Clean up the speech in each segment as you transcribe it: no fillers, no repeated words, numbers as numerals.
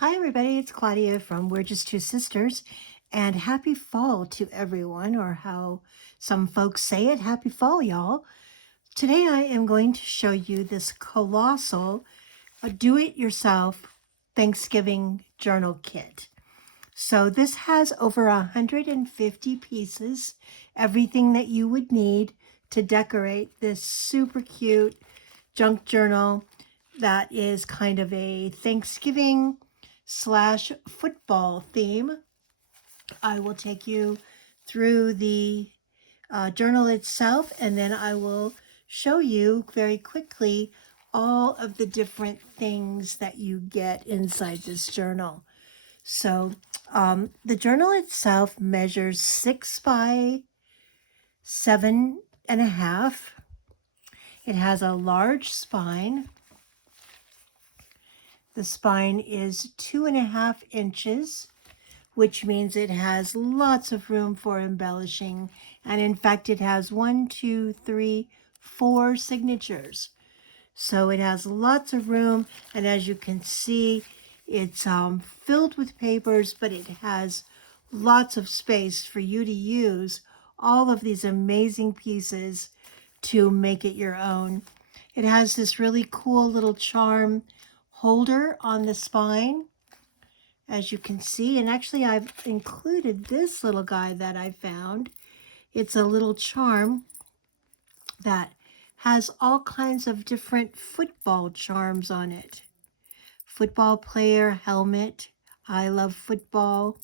Hi, everybody. It's Claudia from We're Just Two Sisters, and happy fall to everyone, or how some folks say it. Happy fall, y'all. Today, I am going to show you this colossal do it yourself Thanksgiving journal kit. So, this has over 150 pieces, everything that you would need to decorate this super cute junk journal that is kind of a Thanksgiving slash football theme. I will take you through the journal itself, and then I will show you very quickly all of the different things that you get inside this journal. So the journal itself measures 6 by 7.5. It has a large spine. The spine is 2.5 inches, which means it has lots of room for embellishing. And in fact, it has 4 signatures. So it has lots of room. And as you can see, it's filled with papers, but it has lots of space for you to use all of these amazing pieces to make it your own. It has this really cool little charm holder on the spine, as you can see. And actually, I've included this little guy that I found. It's a little charm that has all kinds of different football charms on it. Football player helmet. I love football.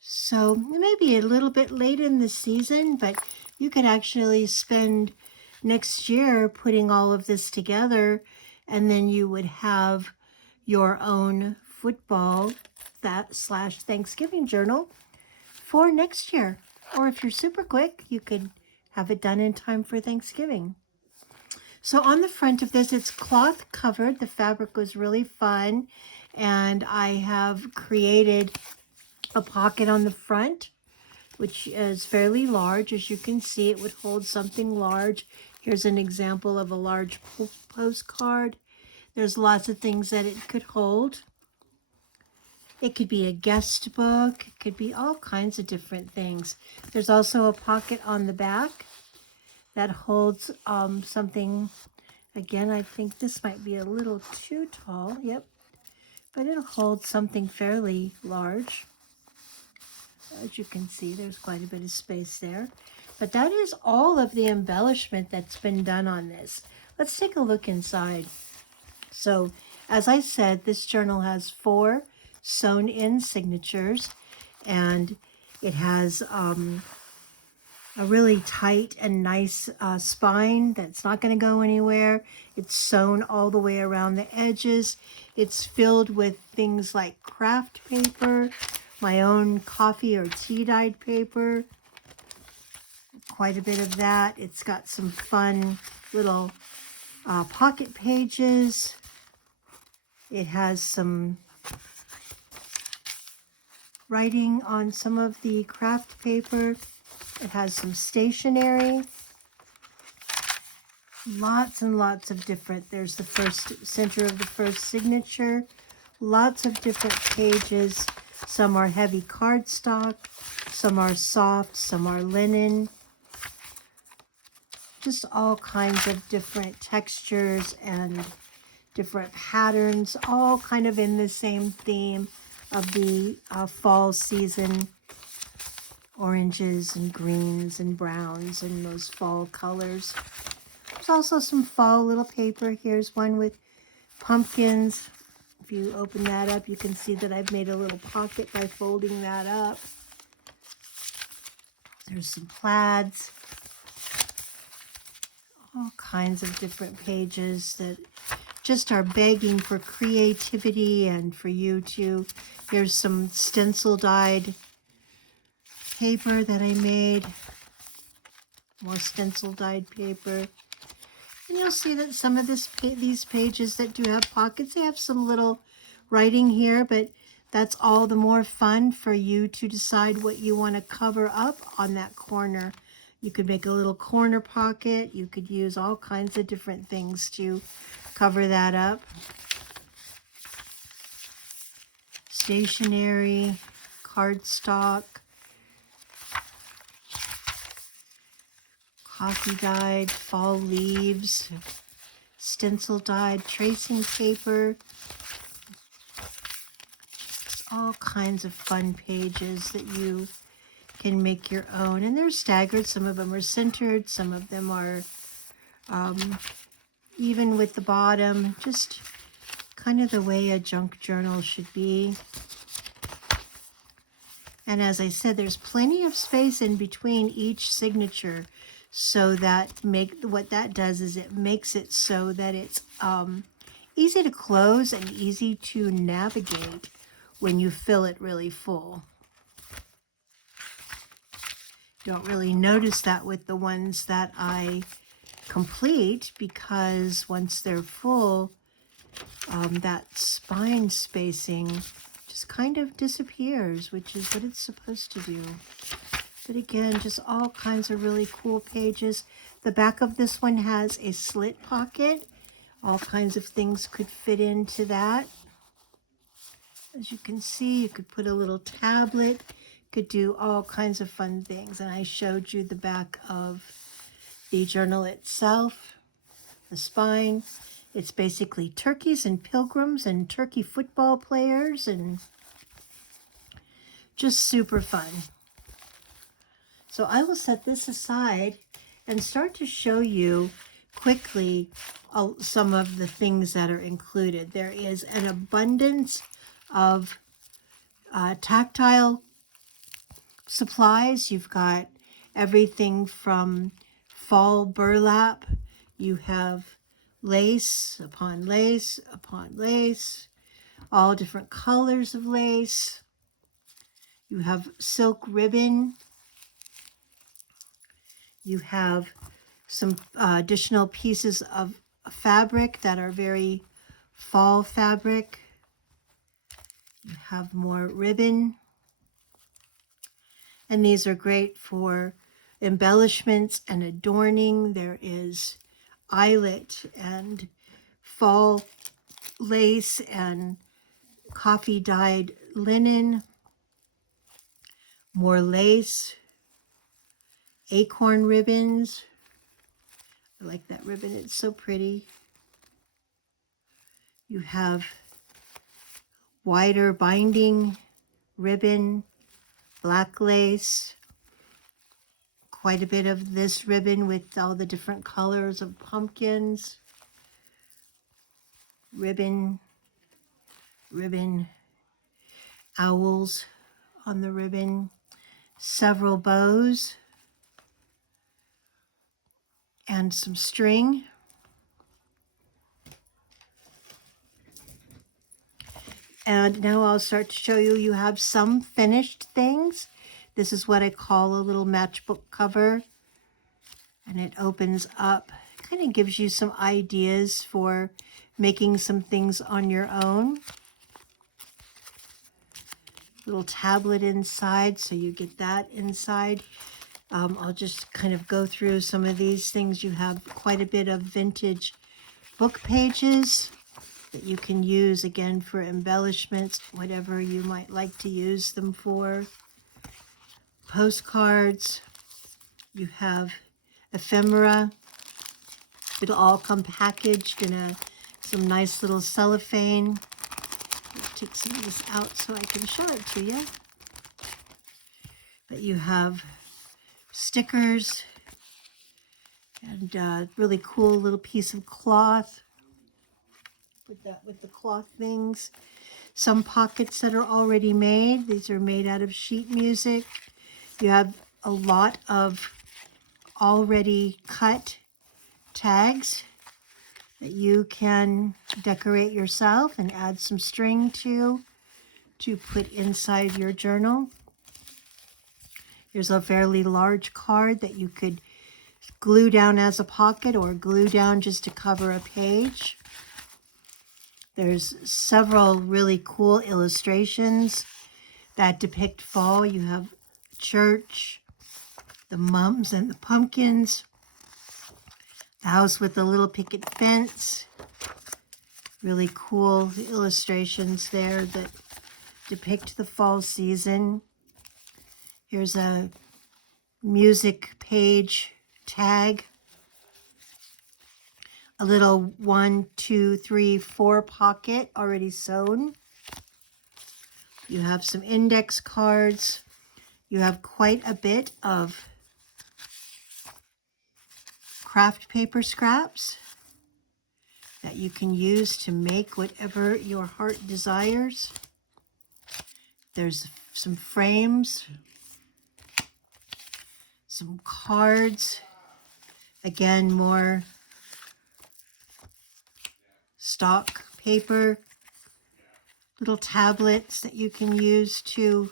So it may be a little bit late in the season, but you could actually spend next year putting all of this together, and then you would have your own football that slash Thanksgiving journal for next year. Or if you're super quick, you could have it done in time for Thanksgiving. So on the front of this, it's cloth covered. The fabric was really fun, and I have created a pocket on the front, which is fairly large. As you can see, it would hold something large. Here's an example of a large postcard. There's lots of things that it could hold. It could be a guest book. It could be all kinds of different things. There's also a pocket on the back that holds something. Again, I think this might be a little too tall. Yep. But it'll hold something fairly large. As you can see, there's quite a bit of space there. But that is all of the embellishment that's been done on this. Let's take a look inside. So, as I said, this journal has 4 sewn in signatures, and it has a really tight and nice spine that's not going to go anywhere. It's sewn all the way around the edges. It's filled with things like craft paper, my own coffee or tea dyed paper, quite a bit of that. It's got some fun little pocket pages. It has some writing on some of the craft paper. It has some stationery. Lots and lots of different, there's the first center of the first signature. Lots of different pages. Some are heavy cardstock, some are soft, some are linen. Just all kinds of different textures and different patterns, all kind of in the same theme of the fall season. Oranges and greens and browns and those fall colors. There's also some fall little paper. Here's one with pumpkins. If you open that up, you can see that I've made a little pocket by folding that up. There's some plaids. All kinds of different pages that just are begging for creativity and for you to. Here's some stencil dyed paper that I made. More stencil dyed paper. And you'll see that some of these pages that do have pockets, they have some little writing here, but that's all the more fun for you to decide what you want to cover up on that corner. You could make a little corner pocket. You could use all kinds of different things to cover that up. stationery, cardstock, coffee dyed, fall leaves, stencil dyed, tracing paper. Just all kinds of fun pages that you can make your own. And they're staggered. Some of them are centered. Some of them are even with the bottom. Just kind of the way a junk journal should be. And as I said, there's plenty of space in between each signature, so that what that does is it makes it so that it's easy to close and easy to navigate when you fill it really full. Don't really notice that with the ones that I complete, because once they're full, that spine spacing just kind of disappears, which is what it's supposed to do. But again, just all kinds of really cool pages. The back of this one has a slit pocket. All kinds of things could fit into that. As you can see, you could put a little tablet, could do all kinds of fun things. And I showed you the back of the journal itself, the spine. It's basically turkeys and pilgrims and turkey football players, and just super fun. So I will set this aside and start to show you quickly some of the things that are included. There is an abundance of tactile supplies. You've got everything from fall burlap. You have lace upon lace upon lace, all different colors of lace. You have silk ribbon. You have some additional pieces of fabric that are very fall fabric. You have more ribbon. And these are great for embellishments and adorning. There is eyelet and fall lace and coffee dyed linen. More lace. Acorn ribbons. I like that ribbon, it's so pretty. You have wider binding ribbon, black lace, quite a bit of this ribbon with all the different colors of pumpkins, ribbon, owls on the ribbon, several bows, and some string. And now I'll start to show you, you have some finished things. This is what I call a little matchbook cover. And it opens up, kind of gives you some ideas for making some things on your own. Little tablet inside, so you get that inside. I'll just kind of go through some of these things. You have quite a bit of vintage book pages that you can use, again, for embellishments, whatever you might like to use them for. Postcards. You have ephemera. It'll all come packaged in some nice little cellophane. I'll take some of this out so I can show it to you. But you have stickers and a really cool little piece of cloth. Put that with the cloth things. Some pockets that are already made. These are made out of sheet music. You have a lot of already cut tags that you can decorate yourself and add some string to put inside your journal. There's a fairly large card that you could glue down as a pocket or glue down just to cover a page. There's several really cool illustrations that depict fall. You have church, the mums and the pumpkins, the house with the little picket fence. Really cool illustrations there that depict the fall season. Here's a music page tag. A little 1, 2, 3, 4 pocket already sewn. You have some index cards. You have quite a bit of craft paper scraps that you can use to make whatever your heart desires. There's some frames, some cards, again, more stock paper, little tablets that you can use to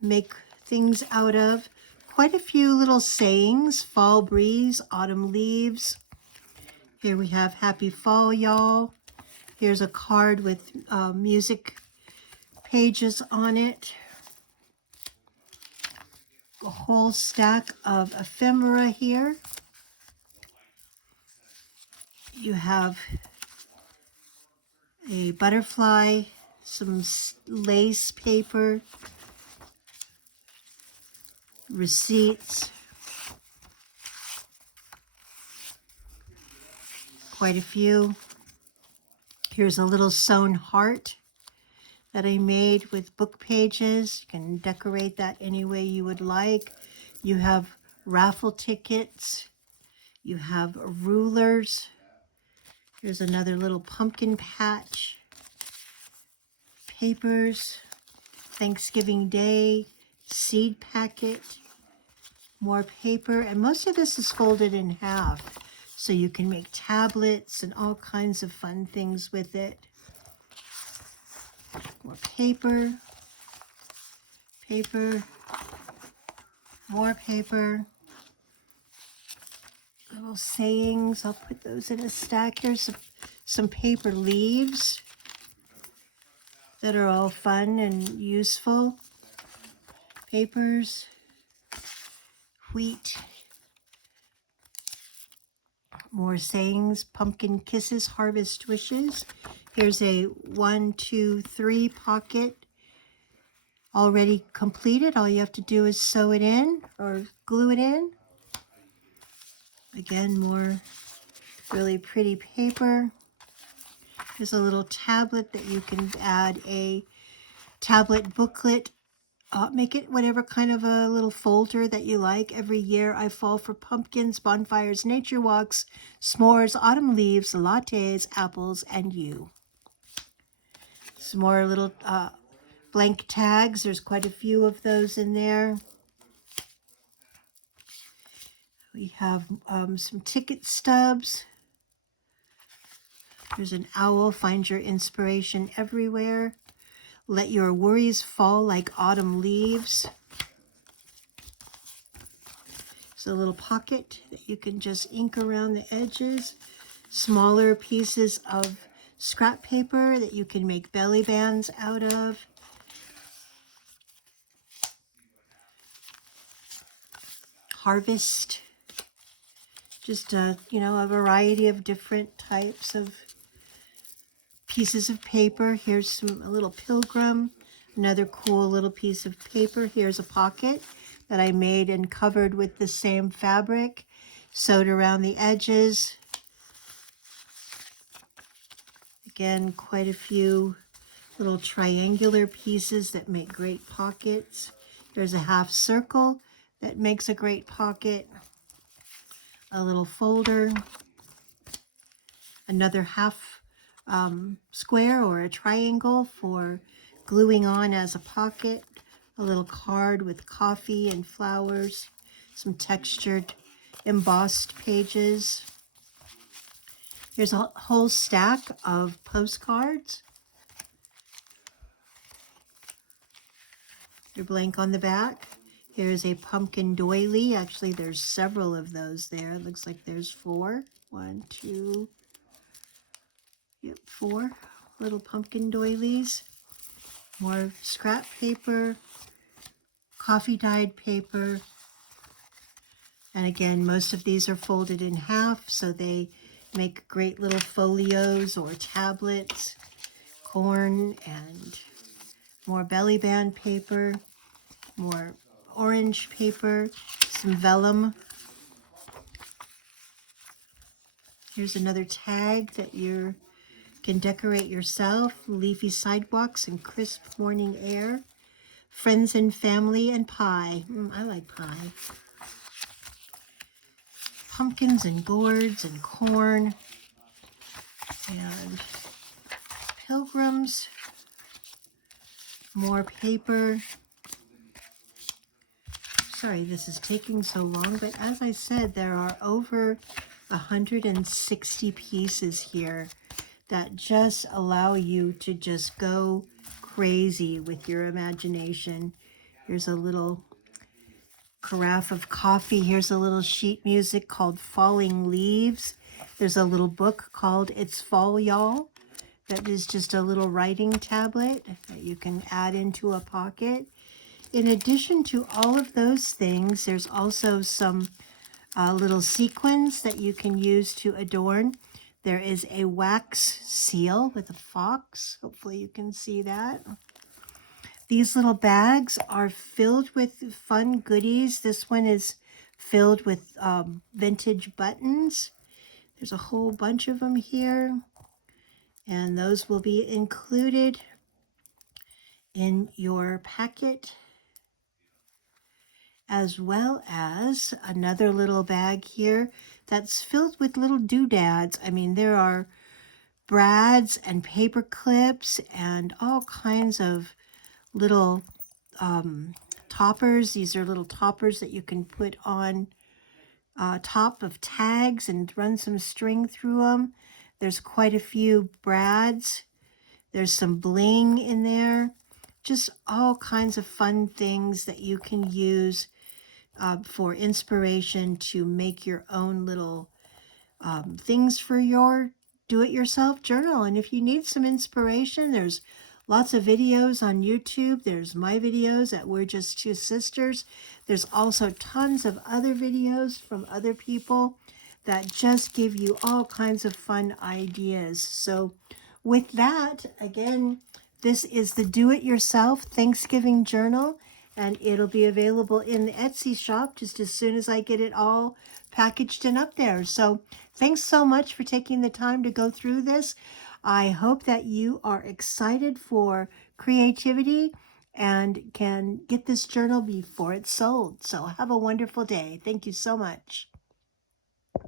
make things out of. Quite a few little sayings: fall breeze, autumn leaves. Here we have happy fall, y'all. Here's a card with music pages on it. A whole stack of ephemera here. You have a butterfly, some lace paper, receipts, quite a few. Here's a little sewn heart that I made with book pages. You can decorate that any way you would like. You have raffle tickets. You have rulers. Here's another little pumpkin patch. Papers. Thanksgiving Day. Seed packet. More paper. And most of this is folded in half, so you can make tablets and all kinds of fun things with it. More paper, paper, more paper, little sayings. I'll put those in a stack. Here's some paper leaves that are all fun and useful. Papers, wheat, more sayings, pumpkin kisses, harvest wishes. Here's a 1, 2, 3 pocket already completed. All you have to do is sew it in or glue it in. Again, more really pretty paper. Here's a little tablet that you can add a tablet booklet. Make it whatever kind of a little folder that you like. Every year I fall for pumpkins, bonfires, nature walks, s'mores, autumn leaves, lattes, apples, and you. Some more little blank tags. There's quite a few of those in there. We have some ticket stubs. There's an owl. Find your inspiration everywhere. Let your worries fall like autumn leaves. It's a little pocket that you can just ink around the edges. Smaller pieces of scrap paper that you can make belly bands out of. Harvest. Just a variety of different types of pieces of paper. Here's a little pilgrim, another cool little piece of paper. Here's a pocket that I made and covered with the same fabric, sewed around the edges. Again, quite a few little triangular pieces that make great pockets. There's a half circle that makes a great pocket. A little folder, another half square or a triangle for gluing on as a pocket, a little card with coffee and flowers, some textured embossed pages. Here's a whole stack of postcards. They're blank on the back. Here's a pumpkin doily. Actually, there's several of those there. It looks like there's 4. 1, 2, 4 little pumpkin doilies. More scrap paper, coffee dyed paper. And again, most of these are folded in half, so they make great little folios or tablets. Corn and more belly band paper, more orange paper, some vellum. Here's another tag that you can decorate yourself. Leafy sidewalks and crisp morning air. Friends and family and pie. I like pie. Pumpkins and gourds and corn. And pilgrims. More paper. Sorry this is taking so long, but as I said, there are over 160 pieces here that just allow you to just go crazy with your imagination. Here's a little carafe of coffee. Here's a little sheet music called Falling Leaves. There's a little book called It's Fall, Y'all. That is just a little writing tablet that you can add into a pocket. In addition to all of those things, there's also some little sequins that you can use to adorn. There is a wax seal with a fox. Hopefully you can see that. These little bags are filled with fun goodies. This one is filled with vintage buttons. There's a whole bunch of them here. And those will be included in your packet, as well as another little bag here that's filled with little doodads. I mean, there are brads and paper clips and all kinds of little toppers. These are little toppers that you can put on top of tags and run some string through them. There's quite a few brads. There's some bling in there. Just all kinds of fun things that you can use for inspiration to make your own little things for your do-it-yourself journal. And if you need some inspiration, there's lots of videos on YouTube. There's my videos at We're Just Two Sisters. There's also tons of other videos from other people that just give you all kinds of fun ideas. So with that, again, this is the Do-It-Yourself Thanksgiving Journal, and it'll be available in the Etsy shop just as soon as I get it all packaged and up there. So thanks so much for taking the time to go through this. I hope that you are excited for creativity and can get this journal before it's sold. So have a wonderful day. Thank you so much.